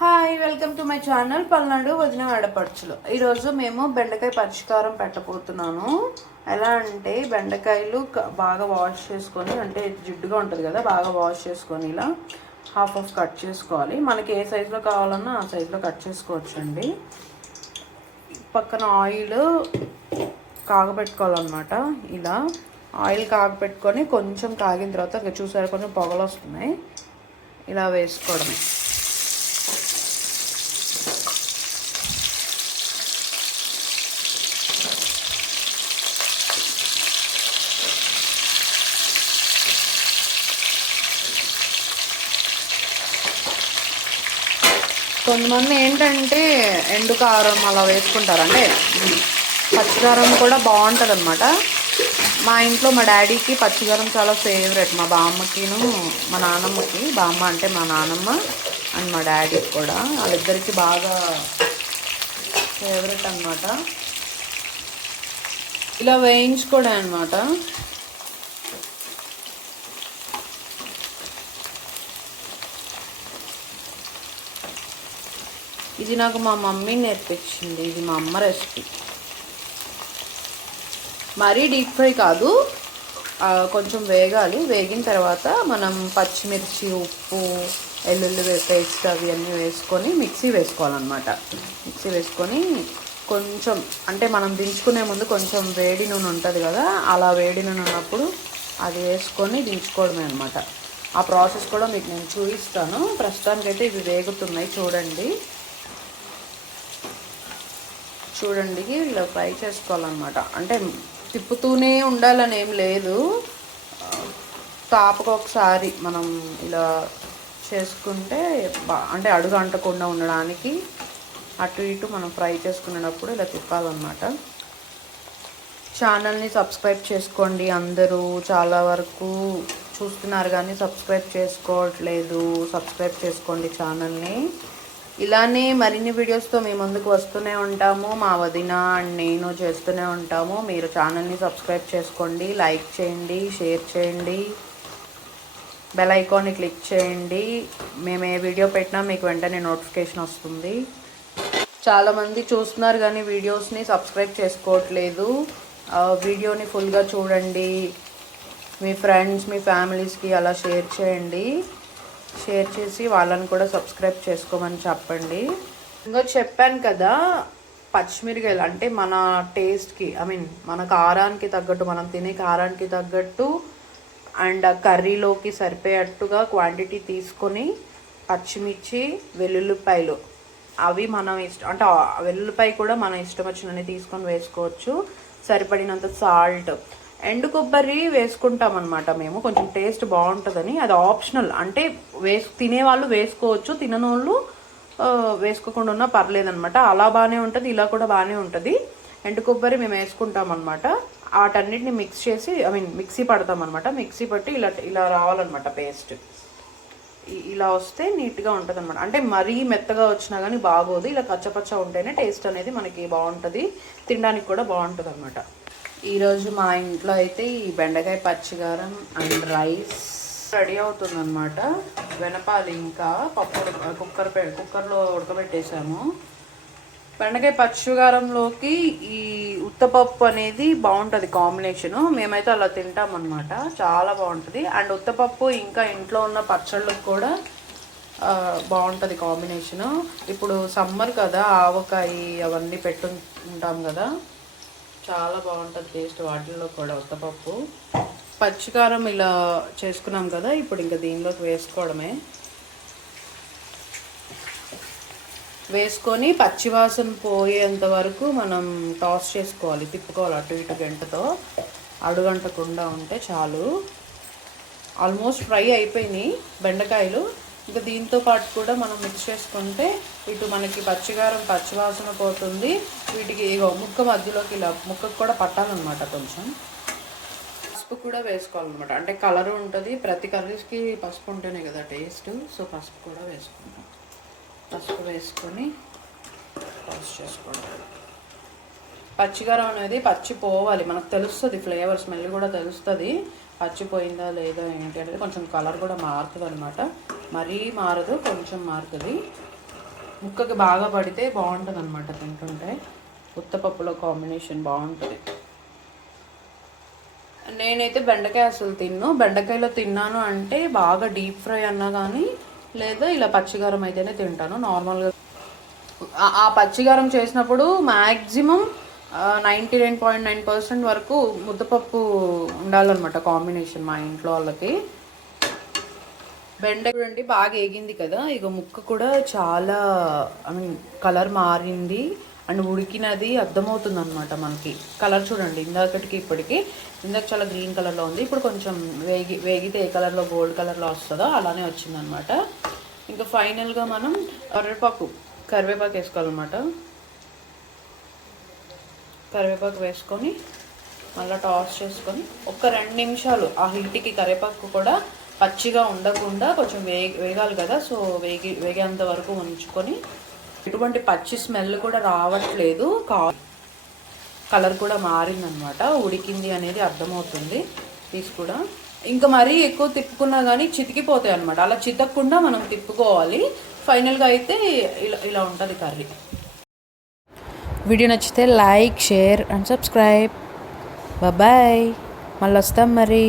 Hi, welcome to my channel Palnadu వదిన ఆడపడుచులు. ఈరోజు మేము బెండకాయ పరిష్కారం పెట్టబోతున్నాను. ఎలా అంటే బెండకాయలు బాగా వాష్ చేసుకొని, అంటే జిడ్డుగా ఉంటుంది కదా, బాగా వాష్ చేసుకొని ఇలా హాఫ్ కట్ చేసుకోవాలి. మనకి ఏ సైజులో కావాలన్నా ఆ సైజులో కట్ చేసుకోవచ్చు అండి. పక్కన ఆయిల్ కాగబెట్టుకోవాలన్నమాట. ఇలా ఆయిల్ కాగబెట్టుకొని కొంచెం కాగిన తర్వాత చూసారు కొంచెం పొగలు వస్తున్నాయి, ఇలా వేసుకోవడమే. కొంతమంది ఏంటంటే ఎండు కారం అలా వేసుకుంటారు, అంటే పచ్చికారం కూడా బాగుంటుంది అనమాట. మా ఇంట్లో మా డాడీకి పచ్చికారం చాలా ఫేవరెట్, మా బామ్మకిను మా నాన్నమ్మకి. బామ్మ అంటే మా నాన్నమ్మ అండ్ మా డాడీకి కూడా, వాళ్ళిద్దరికి బాగా ఫేవరెట్ అనమాట. ఇలా వేయించుకోవడం అనమాట. ఇది నాకు మా మమ్మీ నేర్పించింది, ఇది మా అమ్మ రెసిపీ. మరీ డీప్ ఫ్రై కాదు, కొంచెం వేగాలి. వేగిన తర్వాత మనం పచ్చిమిర్చి, ఉప్పు, వెల్లుల్లి పేస్ట్ అవి అన్నీ వేసుకొని మిక్సీ వేసుకోవాలన్నమాట. మిక్సీ వేసుకొని కొంచెం, అంటే మనం దించుకునే ముందు కొంచెం వేడి నూనె ఉంటుంది కదా, అలా వేడి నూనె ఉన్నప్పుడు అది వేసుకొని దించుకోవడమే అనమాట. ఆ ప్రాసెస్ కూడా మీకు నేను చూపిస్తాను. ప్రస్తుతానికైతే ఇవి వేగుతున్నాయి, చూడండి. ఇలా ఫ్రై చేసుకోవాలన్నమాట. అంటే తిప్పుతూనే ఉండాలని ఏం లేదు, తాపకు ఒకసారి మనం ఇలా చేసుకుంటే అంటే అడుగు అంటకుండా ఉండడానికి అటు ఇటు మనం ఫ్రై చేసుకునేటప్పుడు ఇలా తిప్పాలన్నమాట. ఛానల్ని సబ్స్క్రైబ్ చేసుకోండి. అందరూ చాలా వరకు చూస్తున్నారు కానీ సబ్స్క్రైబ్ చేసుకోవట్లేదు. సబ్స్క్రైబ్ చేసుకోండి ఛానల్ని. ఇలానే మరిన్ని వీడియోస్తో మీ ముందుకు వస్తూనే ఉంటాము. మా వదిన అండ్ నేను చేస్తూనే ఉంటాము. మీరు ఛానల్ని సబ్స్క్రైబ్ చేసుకోండి, లైక్ చేయండి, షేర్ చేయండి, బెల్ ఐకాన్ని క్లిక్ చేయండి. మేము ఏ వీడియో పెట్టినా మీకు వెంటనే నోటిఫికేషన్ వస్తుంది. చాలామంది చూస్తున్నారు కానీ వీడియోస్ని సబ్స్క్రైబ్ చేసుకోవట్లేదు. వీడియోని ఫుల్గా చూడండి, మీ ఫ్రెండ్స్, మీ ఫ్యామిలీస్కి అలా షేర్ చేయండి. షేర్ చేసి వాళ్ళని కూడా సబ్స్క్రైబ్ చేసుకోమని చెప్పండి. ఇంకా చెప్పాను కదా, పచ్చిమిరకాయలు అంటే మన టేస్ట్కి, మన కారానికి తగ్గట్టు, మనం తినే కారానికి తగ్గట్టు అండ్ కర్రీలోకి సరిపోయేట్టుగా క్వాంటిటీ తీసుకొని పచ్చిమిర్చి, వెల్లుల్లిపాయలు అవి మనం అంటే వెల్లుల్లిపాయ కూడా మన ఇష్టం వచ్చినన్ని తీసుకొని వేసుకోవచ్చు. సరిపడినంత సాల్ట్, ఎండు కొబ్బరి వేసుకుంటాం అనమాట మేము, కొంచెం టేస్ట్ బాగుంటుందని. అది ఆప్షనల్, అంటే తినేవాళ్ళు వేసుకోవచ్చు, తిననోళ్ళు వేసుకోకుండా ఉన్నా పర్లేదనమాట. అలా బాగానే ఉంటుంది, ఇలా కూడా బాగానే ఉంటుంది. ఎండు కొబ్బరి మేము వేసుకుంటాం అనమాట. వాటన్నిటిని మిక్స్ చేసి మిక్సీ పడతాం అనమాట. మిక్సీ పట్టి ఇలా రావాలన్నమాట పేస్ట్. ఇలా వస్తే నీట్గా ఉంటుంది అనమాట. అంటే మరీ మెత్తగా వచ్చినా కానీ బాగోదు, ఇలా కచ్చపచ్చ ఉంటేనే టేస్ట్ అనేది మనకి బాగుంటుంది, తినడానికి కూడా బాగుంటుంది అనమాట. ఈరోజు మా ఇంట్లో అయితే ఈ బెండకాయ పచ్చికారం అండ్ రైస్ రెడీ అవుతుందన్నమాట. వెనపాలి, ఇంకా పప్పు కుక్కర్లో ఉడకబెట్టేసాము. బెండకాయ పచ్చికారంలోకి ఈ ఉత్తపప్పు అనేది బాగుంటుంది కాంబినేషను. మేమైతే అలా తింటామన్నమాట, చాలా బాగుంటుంది. అండ్ ఉత్తపప్పు ఇంకా ఇంట్లో ఉన్న పచ్చళ్ళకు కూడా బాగుంటుంది కాంబినేషను. ఇప్పుడు సమ్మర్ కదా, ఆవకాయ అవన్నీ పెట్టుకుంటాం కదా, చాలా బాగుంటుంది టేస్ట్ వాటిల్లో కూడా. ఉత్తపప్పు పచ్చికారం ఇలా చేసుకున్నాం కదా, ఇప్పుడు ఇంకా దీనిలోకి వేసుకోవడమే. వేసుకొని పచ్చివాసన పోయేంత వరకు మనం టాస్ చేసుకోవాలి, తిప్పుకోవాలి అటు ఇటు గంటతో, అడుగంటకుండా ఉంటే చాలు. ఆల్మోస్ట్ ఫ్రై అయిపోయినాయి బెండకాయలు. ఇంకా దీంతో పాటు కూడా మనం మిక్స్ చేసుకుంటే ఇటు మనకి పచ్చివాసన పోతుంది. వీటికి ముక్క మధ్యలోకి ఇలా ముక్కకు కూడా పట్టాలన్నమాట. కొంచెం పసుపు కూడా వేసుకోవాలన్నమాట, అంటే కలర్ ఉంటుంది. ప్రతి కర్రీస్కి పసుపు ఉంటేనే కదా టేస్ట్, సో పసుపు కూడా వేసుకుంటాం. పసుపు వేసుకొని టాస్ చేసుకోవడం. పచ్చికారం అనేది పచ్చి పోవాలి, మనకు తెలుస్తుంది, ఫ్లేవర్ స్మెల్ కూడా తెలుస్తుంది. పచ్చిపోయిందా లేదా ఏంటి అనేది కొంచెం కలర్ కూడా మారుతుంది అనమాట. మరీ మారదు, కొంచెం మారుతుంది. ముక్కకి బాగా పడితే బాగుంటుంది అనమాట తింటుంటే. ఉత్తపప్పులో కాంబినేషన్ బాగుంటుంది. నేనైతే బెండకాయ అసలు బెండకాయలో తిన్నాను అంటే బాగా డీప్ ఫ్రై అన్నా కానీ, లేదా ఇలా పచ్చికారం అయితేనే తింటాను. నార్మల్గా ఆ పచ్చికారం చేసినప్పుడు మ్యాక్సిమం 99.9% వరకు ముద్దపప్పు ఉండాలన్నమాట కాంబినేషన్ మా ఇంట్లో వాళ్ళకి. బెండ చూడండి బాగా ఏగింది కదా, ఇక ముక్క కూడా చాలా కలర్ మారింది అండ్ ఉడికినది అర్థమవుతుంది అనమాట మనకి. కలర్ చూడండి, ఇందాకటికి ఇప్పటికి, ఇందాక చాలా గ్రీన్ కలర్లో ఉంది, ఇప్పుడు కొంచెం వేగితే ఏ కలర్లో గోల్డ్ కలర్లో వస్తుందో అలానే వచ్చిందనమాట. ఇంకా ఫైనల్గా మనం కరివేపాకు వేసుకోవాలన్నమాట. కరివేపాకు వేసుకొని మళ్ళీ టాస్ చేసుకొని ఒక 2 నిమిషాలు ఆ హీట్కి కరివేపాకు కూడా పచ్చిగా ఉండకుండా కొంచెం వేగాలి కదా, సో వేగేంత వరకు ఉంచుకొని, ఎటువంటి పచ్చి స్మెల్ కూడా రావట్లేదు, కలర్ కూడా మారిందనమాట, ఉడికింది అనేది అర్థమవుతుంది పీస్ కూడా. ఇంకా మరీ ఎక్కువ తిప్పుకున్నా కానీ చితికిపోతాయి అనమాట, అలా చితకకుండా మనం తిప్పుకోవాలి. ఫైనల్గా అయితే ఇలా ఉంటుంది కర్రీ. వీడియో నచ్చితే like, share and subscribe. Bye, మళ్ళీ వస్తాం మరి.